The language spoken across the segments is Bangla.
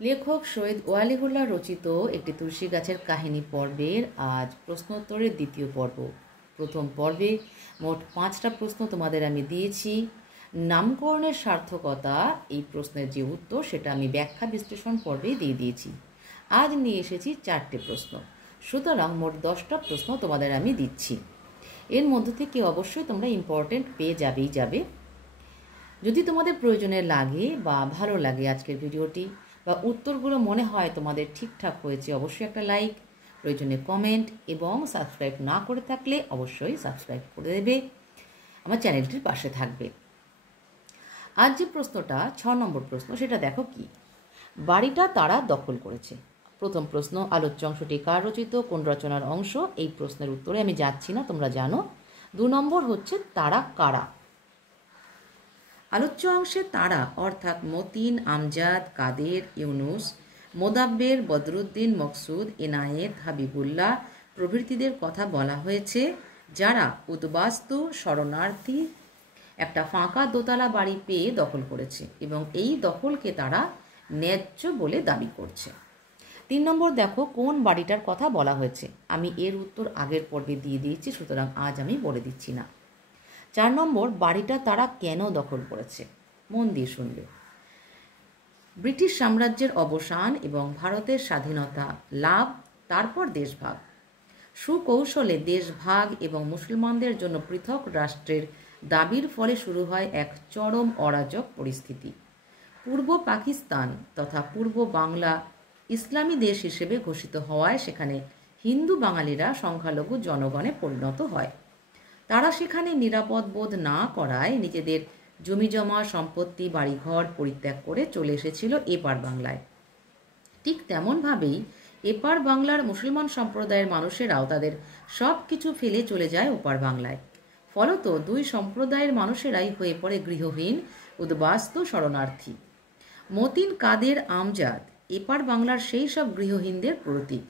লেখক সৈয়দ ওয়ালিউল্লাহ রচিত একটি তুলসী গাছের কাহিনী পর্বের আজ প্রশ্নোত্তরের দ্বিতীয় পর্ব। প্রথম পর্বে মোট 5টা প্রশ্ন তোমাদের আমি দিয়েছি। নামকরণের সার্থকতা এই প্রশ্নের যে উত্তর সেটা আমি ব্যাখ্যা বিশ্লেষণ পর্বে দিয়ে দিয়েছি। আজ নিয়ে এসেছি 4টে প্রশ্ন, সুতরাং মোট 10টা প্রশ্ন তোমাদের আমি দিচ্ছি। এর মধ্য থেকে অবশ্যই তোমরা ইম্পর্টেন্ট পেয়ে যাবে। যদি তোমাদের প্রয়োজনে লাগে বা ভালো লাগে আজকের ভিডিওটি বা উত্তরগুলো মনে হয় তোমাদের ঠিকঠাক হয়েছে, অবশ্যই একটা লাইক, প্রয়োজনে কমেন্ট এবং সাবস্ক্রাইব না করে থাকলে অবশ্যই সাবস্ক্রাইব করে দেবে, আমার চ্যানেলটির পাশে থাকবে। আজ যে প্রশ্নটা 6 নম্বর প্রশ্ন, সেটা দেখো কি। বাড়িটা তারা দখল করেছে। প্রথম প্রশ্ন, আলোচ্য অংশটি কার রচিত, কোন রচনার অংশ? এই প্রশ্নের উত্তরে আমি যাচ্ছি না, তোমরা জানো। 2 নম্বর হচ্ছে তারা কারা। আলোচ্য অংশে তারা অর্থাৎ মতিন, আমজাদ, কাদের, ইউনুস, মোদাব্বের, বদরুদ্দিন, মকসুদ, এনায়েত, হাবিবুল্লাহ প্রভৃতিদের কথা বলা হয়েছে, যারা উদ্বাস্তু শরণার্থী একটা ফাঁকা দোতলা বাড়ি পেয়ে দখল করেছে এবং এই দখলকে তারা ন্যায্য বলে দাবি করছে। 3 নম্বর দেখো, কোন বাড়িটার কথা বলা হয়েছে। আমি এর উত্তর আগের পর্বে দিয়ে দিয়েছি, সুতরাং আজ আমি বলে দিচ্ছি না। 4 নম্বর, বাড়িটা তারা কেন দখল করেছে? মন দিয়ে শুনবে। ব্রিটিশ সাম্রাজ্যের অবসান এবং ভারতের স্বাধীনতা লাভ, তারপর দেশভাগ। সুকৌশলে দেশভাগ এবং মুসলমানদের জন্য পৃথক রাষ্ট্রের দাবির ফলে শুরু হয় এক চরম অরাজক পরিস্থিতি। পূর্ব পাকিস্তান তথা পূর্ব বাংলা ইসলামী দেশ হিসেবে ঘোষিত হওয়ায় সেখানে হিন্দু বাঙালিরা সংখ্যালঘু জনগণে পরিণত হয়। তারা সেখানে নিরাপদ বোধ না করায় নিজেদের জমিজমা, সম্পত্তি, বাড়িঘর পরিত্যাগ করে চলে এসেছিল এপার বাংলায়। ঠিক তেমনভাবেই এপার বাংলার মুসলমান সম্প্রদায়ের মানুষেরাও তাদের সব কিছু ফেলে চলে যায় ওপার বাংলায়। ফলত 2 সম্প্রদায়ের মানুষেরাই হয়ে পড়ে গৃহহীন, উদ্বাস্তু শরণার্থী। মতিন, কাদের, আমজাদ এপার বাংলার সেই সব গৃহহীনদের প্রতীক।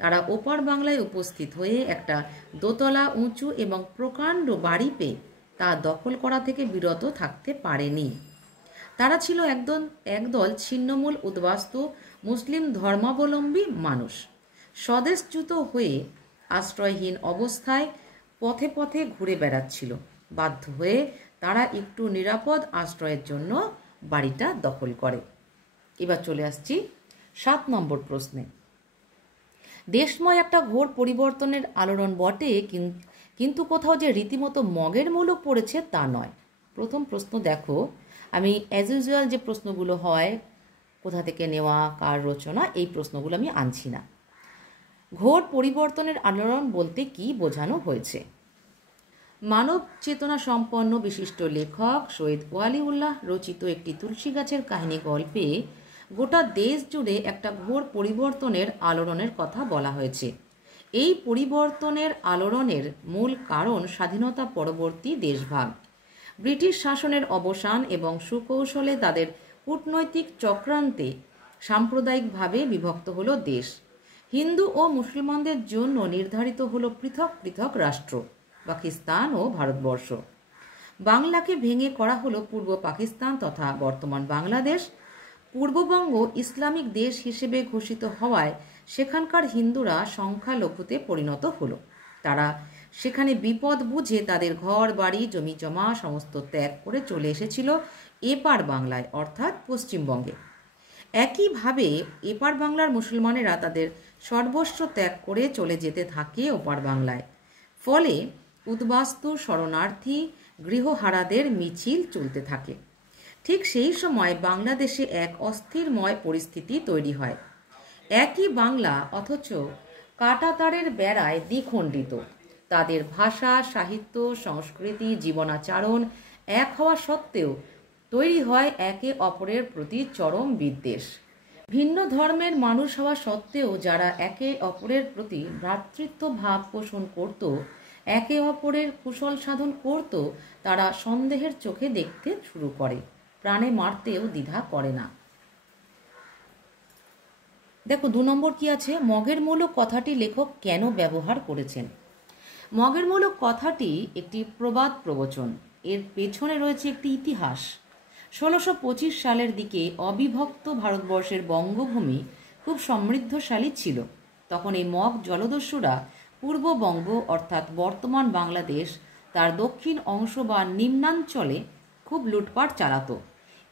তারা ওপার বাংলায় উপস্থিত হয়ে একটা দোতলা উঁচু এবং প্রকাণ্ড বাড়ি পেয়ে তা দখল করা থেকে বিরত থাকতে পারেনি। তারা ছিল একদল ছিন্নমূল উদ্বাস্তু মুসলিম ধর্মাবলম্বী মানুষ। স্বদেশচ্যুত হয়ে আশ্রয়হীন অবস্থায় পথে পথে ঘুরে বেড়াচ্ছিল। বাধ্য হয়ে তারা একটু নিরাপদ আশ্রয়ের জন্য বাড়িটা দখল করে। এবার চলে আসছি 7 নম্বর প্রশ্নে। দেশময় একটা ঘোর পরিবর্তনের আলোড়ন বটে, কিন্তু কোথাও যে রীতিমতো মগের মুলুক পড়েছে তা নয়। প্রথম প্রশ্ন দেখো, আমি অ্যাজ ইউজুয়াল যে প্রশ্নগুলো হয়, কোথা থেকে নেওয়া, কার রচনা, এই প্রশ্নগুলো আমি আনছি না। ঘোর পরিবর্তনের আলোড়ন বলতে কি বোঝানো হয়েছে? মানব চেতনা সম্পন্ন বিশিষ্ট লেখক সৈয়দ ওয়ালিউল্লাহ রচিত একটি তুলসী গাছের কাহিনী গল্পে গোটা দেশ জুড়ে একটা ঘোর পরিবর্তনের আলোড়নের কথা বলা হয়েছে। এই পরিবর্তনের আলোড়নের মূল কারণ স্বাধীনতা পরবর্তী দেশভাগ, ব্রিটিশ শাসনের অবসান এবং সুকৌশলে তাদের কূটনৈতিক চক্রান্তে সাম্প্রদায়িকভাবে বিভক্ত হলো দেশ। হিন্দু ও মুসলমানদের জন্য নির্ধারিত হলো পৃথক পৃথক রাষ্ট্র, পাকিস্তান ও ভারতবর্ষ। বাংলাকে ভেঙে করা হলো পূর্ব পাকিস্তান তথা বর্তমান বাংলাদেশ। পূর্ববঙ্গ ইসলামিক দেশ হিসেবে ঘোষিত হওয়ায় সেখানকার হিন্দুরা সংখ্যালঘুতে পরিণত হলো। তারা সেখানে বিপদ বুঝে তাদের ঘর বাড়ি জমি জমা সমস্ত ত্যাগ করে চলে এসেছিল এপার বাংলায় অর্থাৎ পশ্চিমবঙ্গে। একইভাবে এপার বাংলার মুসলমানেরা তাদের সর্বস্ব ত্যাগ করে চলে যেতে থাকে ওপার বাংলায়। ফলে উদ্বাস্তু শরণার্থী গৃহহারাদের মিছিল চলতে থাকে। ঠিক সেই সময় বাংলাদেশে এক অস্থিরময় পরিস্থিতি তৈরি হয়। একই বাংলা অথচ কাঁটাতারের বেড়ায় দ্বিখণ্ডিত। তাদের ভাষা, সাহিত্য, সংস্কৃতি, জীবনাচরণ এক হওয়া সত্ত্বেও তৈরি হয় একে অপরের প্রতি চরম বিদ্বেষ। ভিন্ন ধর্মের মানুষ হওয়া সত্ত্বেও যারা একে অপরের প্রতি ভ্রাতৃত্ব ভাব পোষণ করত, একে অপরের কুশল সাধন করত, তারা সন্দেহের চোখে দেখতে শুরু করে, প্রাণে মারতেও দ্বিধা করে না। দেখো 2 নম্বর কি আছে, মগের মূলক কথাটি লেখক কেন ব্যবহার করেছেন? মগের মূলক কথাটি একটি প্রবাদ প্রবচন। এর পেছনে রয়েছে একটি ইতিহাস। 1625 সালের দিকে অবিভক্ত ভারতবর্ষের বঙ্গভূমি খুব সমৃদ্ধশালী ছিল। তখন এই মগ জলদস্যুরা পূর্ববঙ্গ অর্থাৎ বর্তমান বাংলাদেশ তার দক্ষিণ অংশ বা নিম্নাঞ্চলে খুব লুটপাট চালাতো।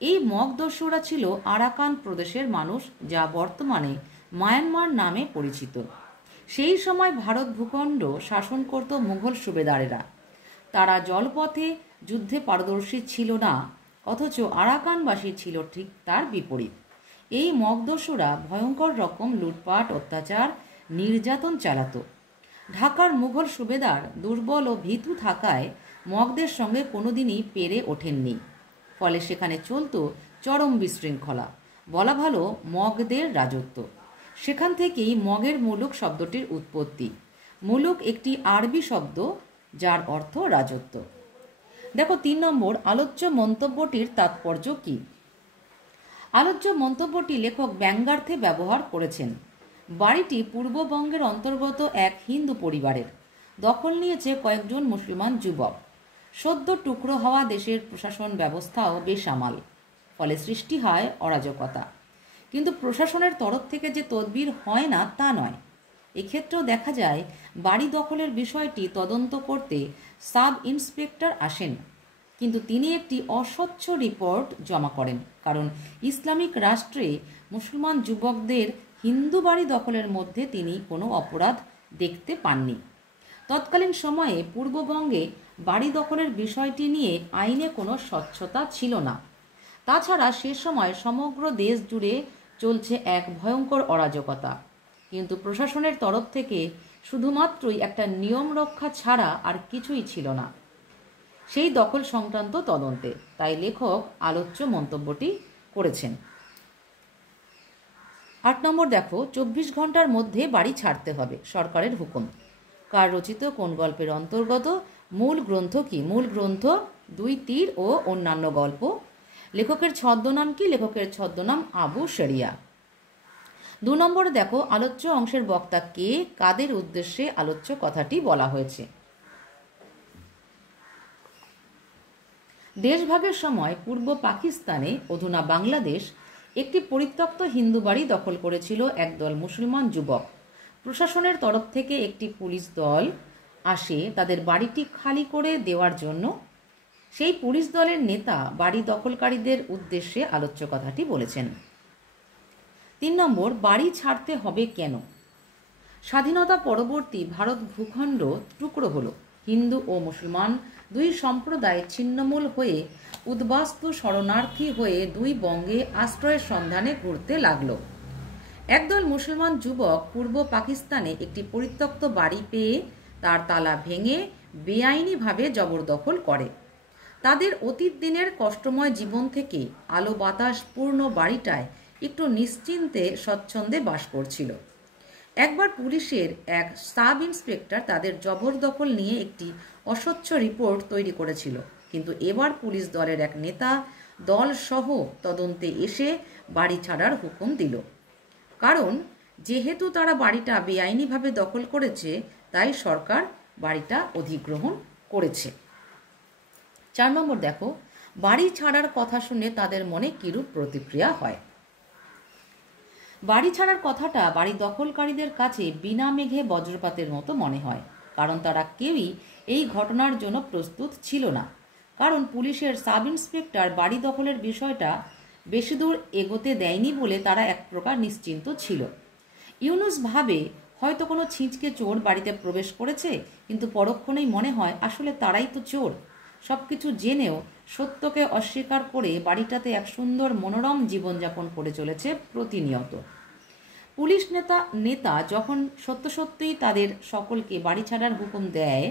এই মগ দস্যুরা ছিল আরাকান প্রদেশের মানুষ, যা বর্তমানে মায়ানমার নামে পরিচিত। সেই সময় ভারত ভূখণ্ড শাসন করত মুঘল সুবেদারেরা। তারা জলপথে যুদ্ধে পারদর্শী ছিল না, অথচ আরাকানবাসী ছিল ঠিক তার বিপরীত। এই মগদস্যুরা ভয়ঙ্কর রকম লুটপাট, অত্যাচার, নির্যাতন চালাতো। ঢাকার মুঘল সুবেদার দুর্বল ও ভীতু থাকায় মগদের সঙ্গে কোনোদিনই পেরে ওঠেননি। ফলে সেখানে চলত চরম বিশৃঙ্খলা, বলা ভালো মগদের রাজত্ব। সেখান থেকেই মগের মুলুক শব্দটির উৎপত্তি। মুলুক একটি আরবি শব্দ যার অর্থ রাজত্ব। দেখো 3 নম্বর, আলোচ্য মন্তব্যটির তাৎপর্য কি? আলোচ্য মন্তব্যটি লেখক ব্যঙ্গার্থে ব্যবহার করেছেন। বাড়িটি পূর্ববঙ্গের অন্তর্গত এক হিন্দু পরিবারের। দখল নিয়েছে কয়েকজন মুসলমান যুবক। সদ্য টুকরো হওয়া দেশের প্রশাসন ব্যবস্থাও বেসামাল, ফলে সৃষ্টি হয় অরাজকতা। কিন্তু প্রশাসনের তরফ থেকে যে তদবির হয় না তা নয়। এক্ষেত্রেও দেখা যায় বাড়ি দখলের বিষয়টি তদন্ত করতে সাব ইন্সপেক্টর আসেন, কিন্তু তিনি একটি অস্বচ্ছ রিপোর্ট জমা করেন, কারণ ইসলামিক রাষ্ট্রে মুসলমান যুবকদের হিন্দু বাড়ি দখলের মধ্যে তিনি কোনো অপরাধ দেখতে পাননি। তৎকালীন সময়ে পূর্ববঙ্গে বাড়ি দখলের বিষয়টি নিয়ে আইনে কোনো স্বচ্ছতা ছিল না। তাছাড়া সে সময় সমগ্র দেশ জুড়ে চলছে এক ভয়ঙ্কর অরাজকতা। কিন্তু প্রশাসনের তরফ থেকে শুধুমাত্রই একটা নিয়ম রক্ষা ছাড়া আর কিছুই ছিল না সেই দখল সংক্রান্ত তদন্তে। তাই লেখক আলোচ্য মন্তব্যটি করেছেন। 8 নম্বর দেখো, 24 ঘন্টার মধ্যে বাড়ি ছাড়তে হবে, সরকারের হুকুম। কার রচিত, কোন গল্পের অন্তর্গত, মূল গ্রন্থ কি? মূল গ্রন্থ 2 তীর ও অন্যান্য গল্প। লেখকের ছদ্মনাম কি? লেখকের ছদ্মনাম আবু শরিয়া। 2 নম্বরে দেখো, আলোচ্য অংশের বক্তা কে, কাদের উদ্দেশ্যে আলোচ্য কথাটি বলা হয়েছে। দেশভাগের সময় পূর্ব পাকিস্তানে, অধুনা বাংলাদেশ, একটি পরিত্যক্ত হিন্দু বাড়ি দখল করেছিল একদল মুসলমান যুবক। প্রশাসনের তরফ থেকে একটি পুলিশ দল আসে তাদের বাড়িটি খালি করে দেওয়ার জন্য। সেই পুলিশ দলের নেতা বাড়ি দখলকারীদের উদ্দেশ্যে আলোচ্য কথাটি বলেছেন। 3 নম্বর, বাড়ি ছাড়তে হবে কেন? স্বাধীনতা পরবর্তী ভারত ভূখণ্ড টুকরো হলো। হিন্দু ও মুসলমান 2 সম্প্রদায় ছিন্নমূল হয়ে উদ্বাস্তু শরণার্থী হয়ে 2 বঙ্গে আশ্রয়ের সন্ধানে ঘুরতে লাগল। একদল মুসলমান যুবক পূর্ব পাকিস্তানে একটি পরিত্যক্ত বাড়ি পেয়ে তার তালা ভেঙে বেআইনিভাবে জবরদখল করে। তাদের অতীত দিনের কষ্টময় জীবন থেকে আলো বাতাস পূর্ণ বাড়িটায় একটু নিশ্চিন্তে স্বচ্ছন্দে বাস করছিল। একবার পুলিশের এক সাব ইন্সপেক্টর তাদের জবরদখল নিয়ে একটি অস্বচ্ছ রিপোর্ট তৈরি করেছিল, কিন্তু এবার পুলিশ দলের এক নেতা দল সহ তদন্তে এসে বাড়ি ছাড়ার হুকুম দিল। কারণ যেহেতু তারা বাড়িটা বেআইনিভাবে দখল করেছে, তাই সরকার বাড়িটা অধিগ্রহণ করেছে। 4 নম্বর দেখো, বাড়ি ছাড়ার কথা শুনে তাদের মনে কিরূপ প্রতিক্রিয়া হয়। বাড়ি ছাড়ার কথাটা বাড়ি দখলকারীদের কাছে বিনা মেঘে বজ্রপাতের মতো মনে হয়, কারণ তারা কেউই এই ঘটনার জন্য প্রস্তুত ছিল না। কারণ পুলিশের সাব ইন্সপেক্টর বাড়ি দখলের বিষয়টা বেশি দূর এগোতে দেয়নি বলে তারা এক প্রকার নিশ্চিন্ত ছিল। ইউনুস ভাবে হয়তো কোনো ছিঁচকে চোর বাড়িতে প্রবেশ করেছে, কিন্তু পরক্ষণেই মনে হয় আসলে তারাই তো চোর। সব কিছু জেনেও সত্যকে অস্বীকার করে বাড়িটাতে এক সুন্দর মনোরম জীবনযাপন করে চলেছে প্রতিনিয়ত। পুলিশ নেতা যখন সত্য সত্যিই তাদের সকলকে বাড়ি ছাড়ার হুকুম দেয়,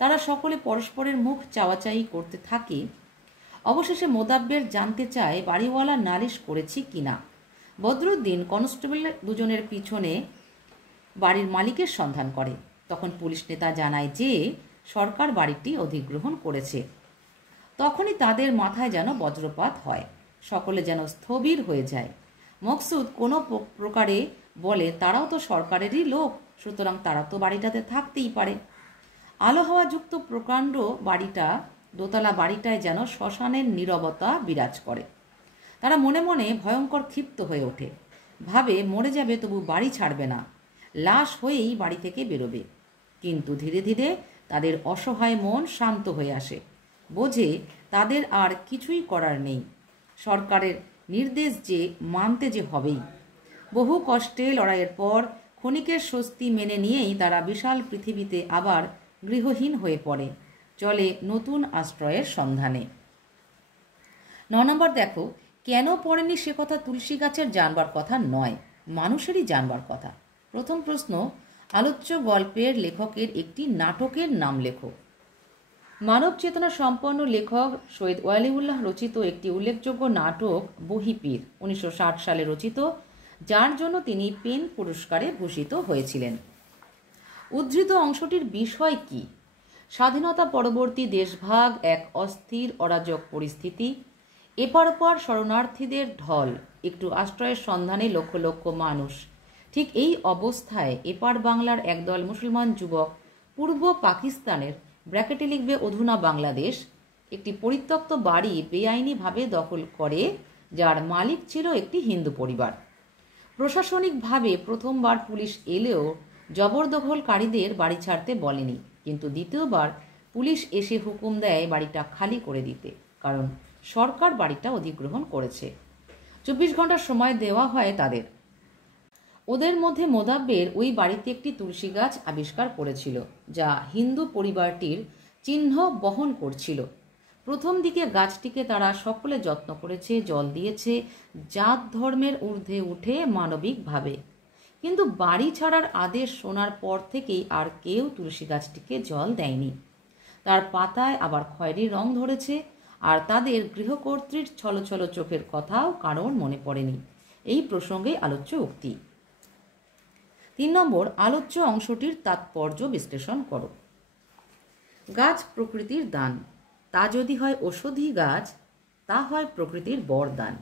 তারা সকলে পরস্পরের মুখ চাওয়াচাই করতে থাকে। অবশেষে মোদাব্বের জানতে চায় বাড়িওয়ালা নালিশ করেছি কিনা। বদরুদ্দিন কনস্টেবল দুজনের পিছনে বাড়ির মালিকের সন্ধান করে। তখন পুলিশ নেতা জানায় যে সরকার বাড়িটি অধিগ্রহণ করেছে। তখনই তাদের মাথায় যেন বজ্রপাত হয়, সকলে যেন স্থবির হয়ে যায়। মকসুদ কোনো প্রকারে বলে তারাও তো সরকারেরই লোক, সুতরাং তারা তো বাড়িটাতে থাকতেই পারে। আলো হাওয়া যুক্ত প্রকাণ্ড বাড়িটা দোতলা বাড়িটায় যেন শ্মশানের নীরবতা বিরাজ করে। তারা মনে মনে ভয়ঙ্কর ক্ষিপ্ত হয়ে ওঠে, ভাবে মরে যাবে তবু বাড়ি ছাড়বে না, লাশ হয়েই বাড়ি থেকে বেরোবে। কিন্তু ধীরে ধীরে তাদের অসহায় মন শান্ত হয়ে আসে, বোঝে তাদের আর কিছুই করার নেই, সরকারের নির্দেশ যে মানতে যে হবেই। বহু কষ্টে লড়াইয়ের পর ক্ষণিকের স্বস্তি মেনে নিয়েই তারা বিশাল পৃথিবীতে আবার গৃহহীন হয়ে পড়ে, চলে নতুন আশ্রয়ের সন্ধানে। 9 নম্বর দেখো, কেন পড়েনি সে কথা তুলসী গাছের জানবার কথা নয়, মানুষেরই জানবার কথা। প্রথম প্রশ্ন, আলোচ্য গল্পের লেখকের একটি নাটকের নাম লেখো। মানব চেতনা সম্পন্ন লেখক সৈয়দ ওয়ালিউল্লাহ রচিত একটি উল্লেখযোগ্য নাটক বহিপীর 1960 সালে রচিত, যার জন্য তিনি পেন পুরস্কারে ভূষিত হয়েছিলেন। উদ্ধৃত অংশটির বিষয় কি? স্বাধীনতা পরবর্তী দেশভাগ এক অস্থির অরাজক পরিস্থিতি, এপার ওপার শরণার্থীদের ঢল, একটু আশ্রয়ের সন্ধানে লক্ষ লক্ষ মানুষ। ঠিক এই অবস্থায় এপার বাংলার একদল মুসলমান যুবক পূর্ব পাকিস্তানের, ব্র্যাকেটে লিখবে অধুনা বাংলাদেশ, একটি পরিত্যক্ত বাড়ি বেআইনিভাবে দখল করে, যার মালিক ছিল একটি হিন্দু পরিবার। প্রশাসনিকভাবে প্রথমবার পুলিশ এলেও জবরদখলকারীদের বাড়ি ছাড়তে বলেনি, কিন্তু দ্বিতীয়বার পুলিশ এসে হুকুম দেয় বাড়িটা খালি করে দিতে, কারণ সরকার বাড়িটা অধিগ্রহণ করেছে। 24 ঘন্টা সময় দেওয়া হয় তাদের। ওদের মধ্যে মোদাব্বের ওই বাড়িতে একটি তুলসী গাছ আবিষ্কার করেছিল, যা হিন্দু পরিবারটির চিহ্ন বহন করছিল। প্রথম দিকে গাছটিকে তারা সকলে যত্ন করেছে, জল দিয়েছে, জাত ধর্মের ঊর্ধ্বে উঠে মানবিকভাবে। কিন্তু বাড়ি ছাড়ার আদেশ শোনার পর থেকেই আর কেউ তুলসী গাছটিকে জল দেয়নি। তার পাতায় আবার খয়েরি রং ধরেছে, আর তাদের গৃহকর্ত্রীর ছলছল চোখের কথাও কারোর মনে পড়েনি। এই প্রসঙ্গে আলোচ্য উক্তি। 3 নম্বর, আলোচ্য অংশটির তাৎপর্য বিশ্লেষণ করো। গাছ প্রকৃতির দান, তা যদি হয় ঔষধি গাছ, তা হয় প্রকৃতির বরদান।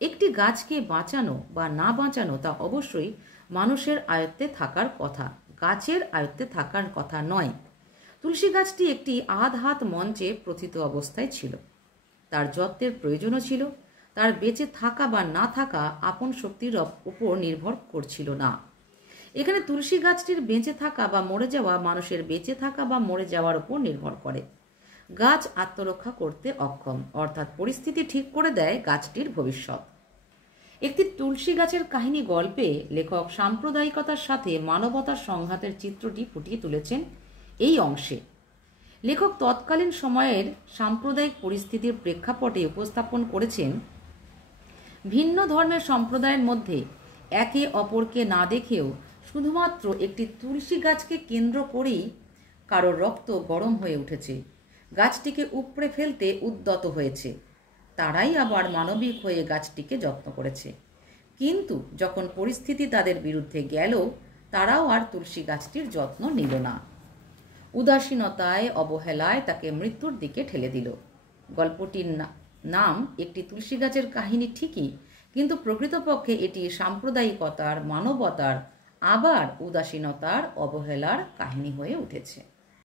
একটি গাছকে বাঁচানো বা না বাঁচানো তা অবশ্যই মানুষের আয়ত্তে থাকার কথা, গাছের আয়ত্তে থাকার কথা নয়। তুলসী গাছটি একটি আধ হাত মঞ্চে প্রথিত অবস্থায় ছিল, তার যত্নের প্রয়োজনও ছিল। তার বেঁচে থাকা বা না থাকা আপন শক্তির উপর নির্ভর করছিল না। এখানে তুলসী গাছটির বেঁচে থাকা বা মরে যাওয়া মানুষের বেঁচে থাকা বা মরে যাওয়ার উপর নির্ভর করে। গাছ আত্মরক্ষা করতে অক্ষম, অর্থাৎ পরিস্থিতি ঠিক করে দেয় গাছটির ভবিষ্যৎ। একটি তুলসী গাছের কাহিনী গল্পে লেখক সাম্প্রদায়িকতার সাথে মানবতার সংঘাতের চিত্রটি ফুটিয়ে তুলেছেন এই অংশে। লেখক তৎকালীন সময়ের সাম্প্রদায়িক পরিস্থিতির প্রেক্ষাপটে উপস্থাপন করেছেন ভিন্ন ধর্মের সম্প্রদায়ের মধ্যে একে অপরকে না দেখেও শুধুমাত্র একটি তুলসী গাছকে কেন্দ্র করেই কারোর রক্ত গরম হয়ে উঠেছে, গাছটিকে উপড়ে ফেলতে উদ্যত হয়েছে। তারাই আবার মানবিক হয়ে গাছটিকে যত্ন করেছে। কিন্তু যখন পরিস্থিতি তাদের বিরুদ্ধে গেল, তারাও আর তুলসী গাছটির যত্ন নিল না। উদাসীনতায়, অবহেলায় তাকে মৃত্যুর দিকে ঠেলে দিল। গল্পটির নাম একটি তুলসী গাছের কাহিনী ঠিকই, কিন্তু প্রকৃতপক্ষে এটি সাম্প্রদায়িকতার, মানবতার, আবার উদাসীনতার, অবহেলার কাহিনী হয়ে উঠেছে।